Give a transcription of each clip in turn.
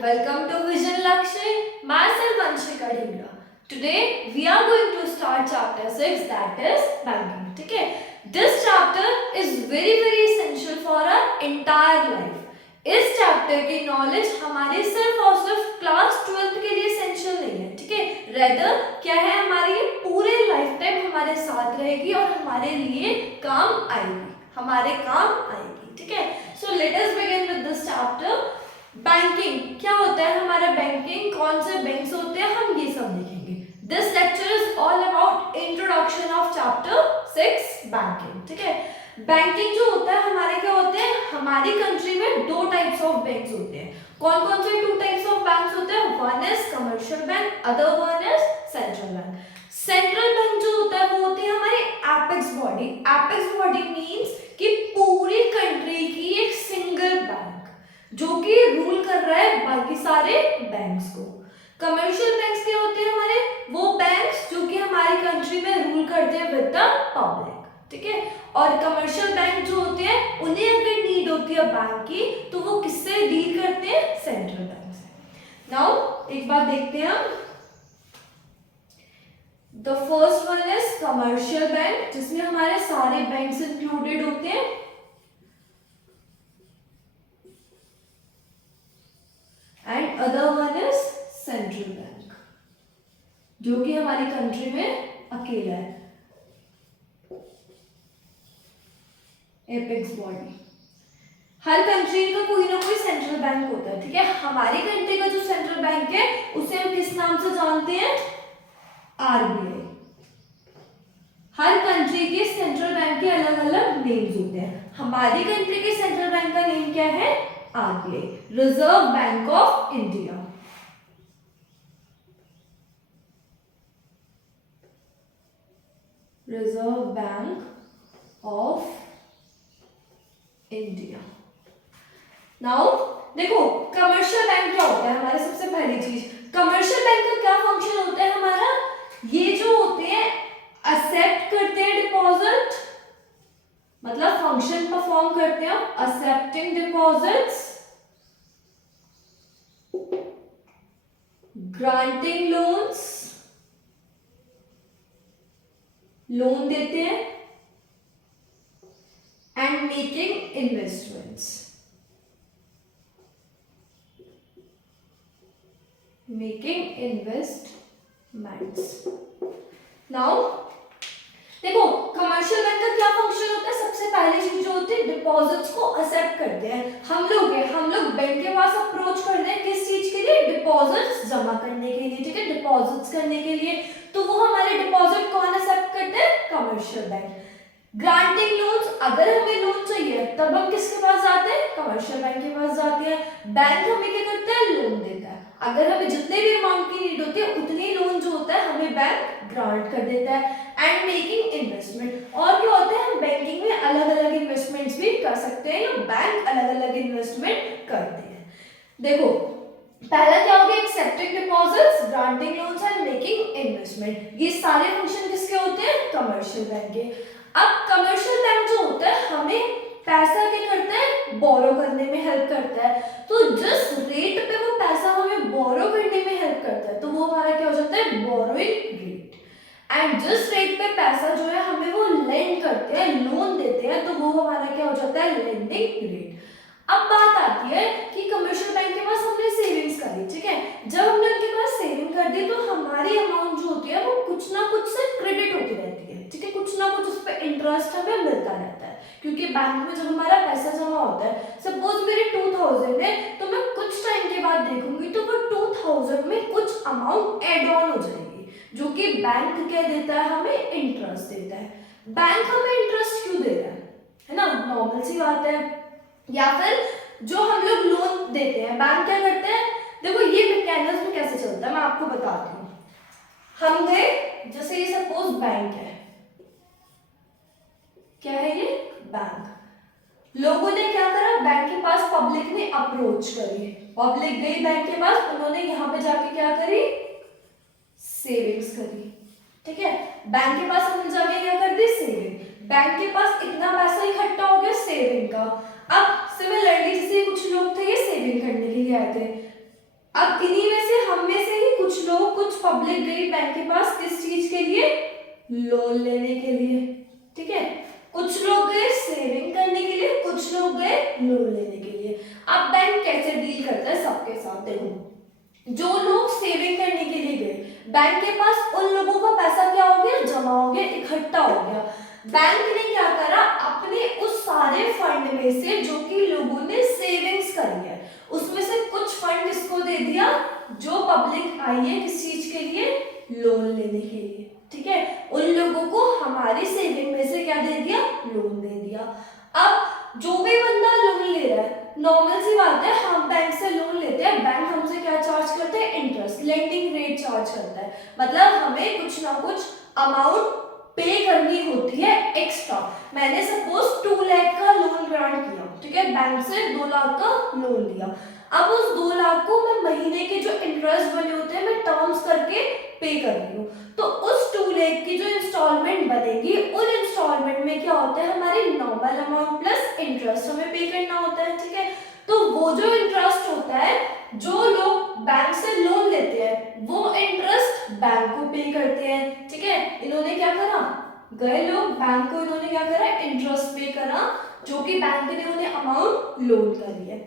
welcome to Vision Lakshmi. Myself Vanshika Dhingra. Today we are going to start chapter 6, that is banking. Okay? This chapter is very essential for our entire life. इस chapter की knowledge हमारे सिर्फ और सिर्फ class 12 के लिए essential नहीं है, ठीक है, रेदर क्या है, हमारे ये पूरे लाइफ टाइम हमारे साथ रहेगी और हमारे लिए काम आएगी, ठीक है। So let us begin with this chapter. Banking क्या होता है हमारा, बैंकिंग कौन से बैंक्स होते हैं, हम ये सब देखेंगे। This lecture is all about introduction of chapter 6 banking, ठीक है। बैंकिंग जो होता है हमारे क्या होते हैं, हमारी कंट्री में दो टाइप्स ऑफ बैंक्स होते हैं। कौन कौन से टू टाइप्स ऑफ बैंक्स होते हैं, one is commercial bank, other one is central bank. Central bank जो होता है वो होती है हमारी apex body. Apex body means कि पूरी कंट्री की एक सिंगल बैंक जो कि रूल कर रहा है बाकी सारे बैंक्स को। कमर्शियल बैंक्स क्या होते हैं हमारे, वो बैंक्स जो कि हमारी कंट्री में रूल करते हैं विद द पब्लिक, ठीक है। और कमर्शियल बैंक जो होते हैं उन्हें अगर नीड होती है बैंक की तो वो किससे डील करते हैं, सेंट्रल बैंक से। नाउ एक बात देखते हैं हम। The first one is commercial bank, जिसमें हमारे सारे बैंक्स इंक्लूडेड होते हैं। And other one is central bank, जो कि हमारी कंट्री में अकेला है, एपेक्स बॉडी। हर कंट्री का कोई ना कोई सेंट्रल बैंक होता है, ठीक है। हमारी कंट्री का जो सेंट्रल बैंक है उसे हम किस नाम से जानते हैं, आरबीआई। हर कंट्री के सेंट्रल बैंक के अलग अलग नेम्स होते हैं। हमारी कंट्री के सेंट्रल बैंक का नेम क्या है, RBI, reserve bank of India. Reserve bank of India. Now देखो कमर्शियल बैंक क्या होता है हमारे, सबसे पहली चीज कमर्शियल बैंक का क्या फंक्शन होता है हमारा, ये जो होते हैं एक्सेप्ट करते हैं डिपॉजिट, मतलब फंक्शन परफॉर्म करते हैं accepting deposits, granting loans, loan देते हैं, and making investments, now देखो कमर्शियल बैंक का क्या फंक्शन होता है, सबसे पहली चीज जो होती है डिपॉजिट्स को एक्सेप्ट करते हैं। हम लोग बैंक के पास अप्रोच करते हैं किस चीज के लिए, डिपॉजिट्स जमा करने के लिए, ठीक है, डिपॉजिट्स करने के लिए। तो वो हमारे डिपॉजिट कौन एक्सेप्ट करते हैं, कमर्शियल बैंक। ग्रांटिंग लोन्स, अगर हमें लोन चाहिए तब हम किसके पास जाते हैं, कमर्शियल बैंक के पास जाते हैं। बैंक हमें क्या करता है, लोन देता है। अगर हमें जितने भी अमाउंट की नीड होती है उतनी लोन जो होता है हमें बैंक ग्रांट कर देता है। एंड मेकिंग इन्वेस्टमेंट, और क्या होता है, हम बैंकिंग में अलग अलग इन्वेस्टमेंट्स भी कर सकते हैं, या बैंक अलग अलग इन्वेस्टमेंट करते हैं। देखो पहला क्या हो गया, accepting deposits, granting loans and making investment. ये सारे फंक्शन किसके होते हैं, कमर्शियल बैंक के। अब कमर्शियल बैंक जो होता है हमें पैसा क्या करता है, बोरो करने में हेल्प करता है। तो जिस रेट पे वो पैसा हमें बोरो करने में हेल्प करता है तो वो हमारा क्या हो जाता है, बोरोइंग रेट। एंड जिस रेट पे पैसा जो है हमें वो लेंड करते हैं, लोन देते हैं, तो वो हमारा क्या हो जाता है, लेंडिंग रेट। अब बात आती है कि कमर्शियल बैंक के पास हमने सेविंग्स करी, ठीक है। जब हमने उनके पास सेविंग कर दी तो हमारी अमाउंट जो होती है वो कुछ ना कुछ से क्रेडिट होती रहती है, ठीक है, कुछ ना कुछ उस पर इंटरेस्ट हमें मिलता रहता है। क्योंकि बैंक में जब हमारा पैसा जमा होता है, सपोज मेरे 2000 है तो मैं कुछ टाइम के बाद देखूंगी तो वो 2000 में कुछ अमाउंट एड ऑन हो जाएगी, जो कि बैंक क्या देता है, हमें इंटरेस्ट देता है। बैंक हमें इंटरेस्ट क्यों दे रहा है ना, नॉर्मल सी बात है। या फिर जो हम लोग लोन देते हैं, बैंक क्या करते हैं, देखो ये मैकेनिज्म कैसे चलता है मैं आपको बताती हूँ। हम गए, जैसे ये सपोज बैंक है, क्या है ये, बैंक। लोगों ने क्या करा, बैंक के पास पब्लिक ने अप्रोच करी, पब्लिक गई बैंक के पास, उन्होंने यहाँ पे जाके क्या करी, सेविंग्स करी, ठीक है। बैंक के पास हमने जाके क्या कर दी, सेविंग। बैंक के पास इतना पैसा इकट्ठा हो गया सेविंग का। अब सिमिलरली जैसे कुछ लोग थे ये सेविंग करने के लिए आए थे, अब इन्हीं में से हम में से ही कुछ लोग, कुछ पब्लिक गई बैंक के पास किस चीज के लिए, लोन लेने के लिए, ठीक है। कुछ लोग गए सेविंग करने के लिए, कुछ लोग गए लोन लेने के लिए। अब बैंक कैसे डील करता है सबके साथ, देखो जो लोग सेविंग करने के लिए गए बैंक के पास, उन लोगों का पैसा क्या हो गया, जमा हो गया, इकट्ठा हो गया। बैंक ने क्या करा, अपने उस सारे फंड में से जो कि लोगों ने सेविंग्स करी है, उसमें से कुछ फंड इसको दे दिया जो पब्लिक आई है किस चीज के लिए, लोन लेने के लिए, ठीक है। उन लोगों को हमारी सेविंग में से क्या दे दिया, लोन दे दिया। अब जो भी बंदा लोन ले रहा है, नॉर्मल सी बात है, हम बैंक से लोन लेते हैं, बैंक हमसे क्या चार्ज करते हैं, इंटरेस्ट, लेंडिंग रेट चार्ज करता है, मतलब हमें कुछ ना कुछ अमाउंट पे करनी होती है एक्स्ट्रा। मैंने सपोज 2 लाख का लोन ग्रांट किया, ठीक है, बैंक से 2 लाख का लोन लिया। अब उस 2 लाख को मैं महीने के जो इंटरेस्ट बने होते हैं मैं टर्म्स करके पे कर रही हूँ, तो उस 2 लाख की जो इंस्टॉलमेंट बनेगी, उन इंस्टॉलमेंट में क्या होता है, हमारी नॉर्मल अमाउंट प्लस इंटरेस्ट हमें पे करना होता है, ठीक है। तो वो जो इंटरेस्ट होता है, जो लोग बैंक से लोन लेते हैं वो इंटरेस्ट बैंक को पे करते हैं, ठीक है। इन्होंने क्या करा, गए लोग बैंक को इन्होंने क्या करा, इंटरेस्ट पे करा, जो कि बैंक ने उन्हें अमाउंट लोन करी है।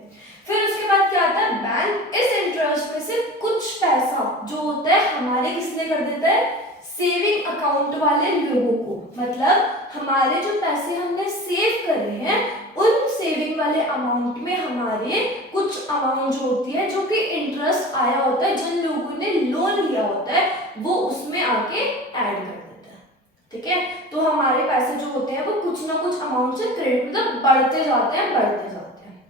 फिर उसके बाद क्या आता है, बैंक इस इंटरेस्ट में से कुछ पैसा जो होता है हमारे किसने कर देता है, सेविंग अकाउंट वाले लोगों को, मतलब हमारे जो पैसे हमने सेव करे हैं उन सेविंग वाले अमाउंट में हमारे कुछ अमाउंट जो होती है, जो कि इंटरेस्ट आया होता है, जिन लोगों ने लोन लिया होता है वो उसमें आके ऐड कर देता है, ठीक है। तो हमारे पैसे जो होते हैं वो कुछ ना कुछ अमाउंट से क्रेडिट, मतलब बढ़ते जाते हैं, बढ़ते जाते हैं।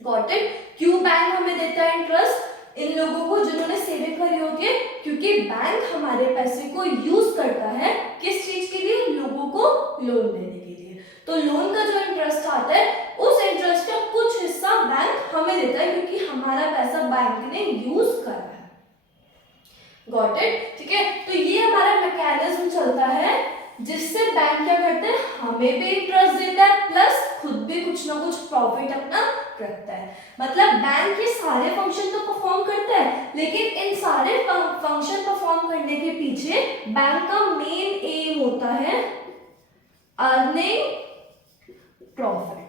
Got it. क्यों बैंक हमें देता है इंटरेस्ट, इन लोगों को जिन्होंने सेविंग करी होती है, क्योंकि बैंक हमारे पैसे को यूज करता है किस चीज के लिए, लोगों को लोन देने के लिए। तो लोन का जो इंटरेस्ट आता है, उस इंटरेस्ट का कुछ हिस्सा बैंक हमें देता है, क्योंकि हमारा पैसा बैंक ने यूज करा है। गॉट इट, ठीक है। तो ये हमारा मैकेनिज्म चलता है जिससे बैंक क्या करते हैं, हमें भी इंटरेस्ट देता है प्लस खुद भी कुछ ना कुछ प्रॉफिट अपना रखता है। मतलब बैंक ये सारे फंक्शन तो परफॉर्म करता है, लेकिन इन सारे फंक्शन परफॉर्म करने के पीछे बैंक का मेन एम होता है अर्निंग प्रॉफिट,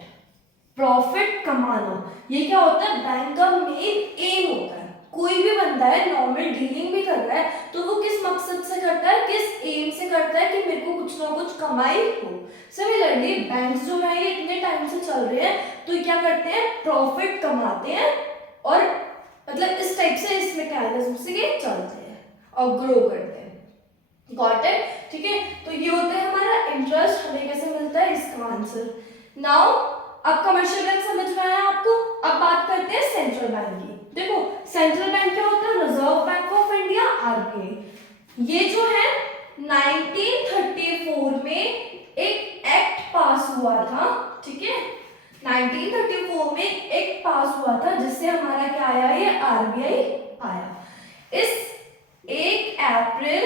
प्रॉफिट कमाना। ये क्या होता है, बैंक का मेन एम होता है। कोई भी बंदा है नॉर्मल डीलिंग भी कर रहा है तो वो किस मकसद से करता है, किस एम से करता है, कि मेरे को कुछ ना कुछ कमाई हो। सिमिलरली बैंक जो है ये इतने टाइम से चल रहे हैं, तो ये क्या करते हैं, प्रॉफिट कमाते हैं, और मतलब इस टाइप से, इस मैकेनिज्म से ये चलते हैं और ग्रो करते हैं। गॉट इट, ठीक है। तो ये होता है हमारा इंटरेस्ट, हमें कैसे मिलता है, इसका आंसर। नाउ अब कमर्शियल बैंक समझ में आया आपको। अब बात करते हैं सेंट्रल बैंक की। देखो सेंट्रल बैंक क्या होता है, reserve bank of India, RBI. ये जो है 1934 में एक एक्ट पास हुआ था, ठीक है। 1934 में एक पास हुआ था जिससे हमारा क्या आया, ये आरबीआई आया। इस 1 अप्रैल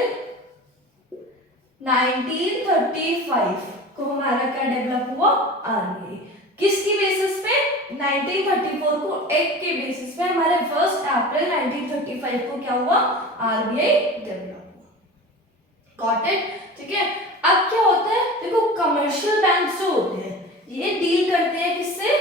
1935 को हमारा क्या डेवलप हुआ, आरबीआई। किसकी बेसिस पे, 1934 को एक्ट के बेसिस पे हमारे 1 अप्रैल 1935 को क्या हुआ, आरबीआई डेवलप हुआ। गॉट इट, ठीक है। अब क्या होता है, देखो कमर्शियल बैंक जो होते हैं ये डील करते हैं किससे,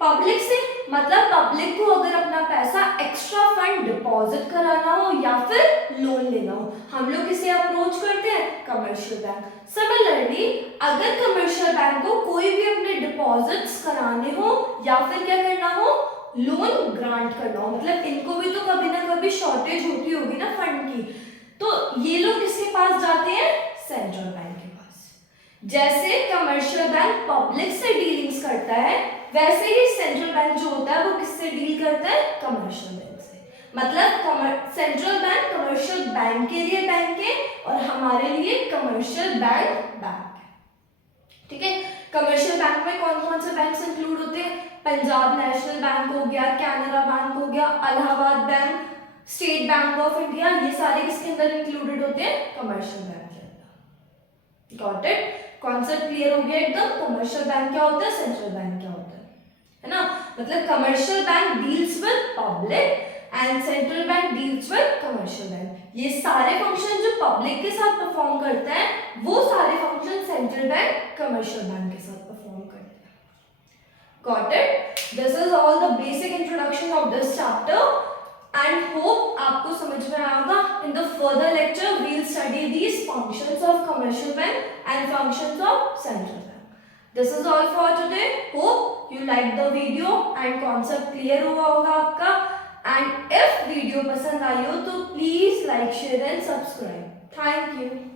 पब्लिक से। मतलब पब्लिक को अगर अपना पैसा एक्स्ट्रा फंड डिपॉजिट कराना हो या फिर लोन लेना हो, हम लोग किसे अप्रोच करते हैं, कमर्शियल बैंक। सिमिलरली अगर कमर्शियल बैंक को कोई भी अपने डिपॉजिट्स कराने हो या फिर क्या करना हो, लोन ग्रांट करना हो, मतलब इनको भी तो कभी ना कभी शॉर्टेज होती होगी ना फंड की, तो ये लोग किसके पास जाते हैं, सेंट्रल बैंक के पास। जैसे कमर्शियल बैंक पब्लिक से डीलिंग्स करता है, वैसे ही सेंट्रल बैंक जो होता है वो किससे डील करता है, कमर्शियल बैंक से। मतलब सेंट्रल बैंक कमर्शियल बैंक के लिए बैंक है और हमारे लिए कमर्शियल बैंक है, ठीक है। कमर्शियल बैंक में कौन कौन से बैंक इंक्लूड होते हैं, पंजाब नेशनल बैंक हो गया, कैनरा बैंक हो गया, Allahabad bank, state bank of India, ये सारे किसके अंदर इंक्लूडेड होते हैं, कमर्शियल बैंक के अंदर। गॉट इट, कॉन्सेप्ट क्लियर हो गया एकदम। कमर्शियल बैंक क्या होता है, सेंट्रल बैंक क्या होता है ना। मतलब commercial bank deals with public and central bank deals with commercial bank. ये सारे फंक्शन जो पब्लिक के साथ परफॉर्म करते हैं वो सारे function central bank commercial bank के साथ परफॉर्म करते हैं। Got it? This is all the basic introduction of this chapter and hope आपको समझ में आएगा। In the further lecture we'll study these functions of commercial bank and functions of central bank. This is all for today. Hope you liked the video and concept clear हुआ होगा आपका। And if video पसंद आई हो तो please like, share and subscribe. Thank you.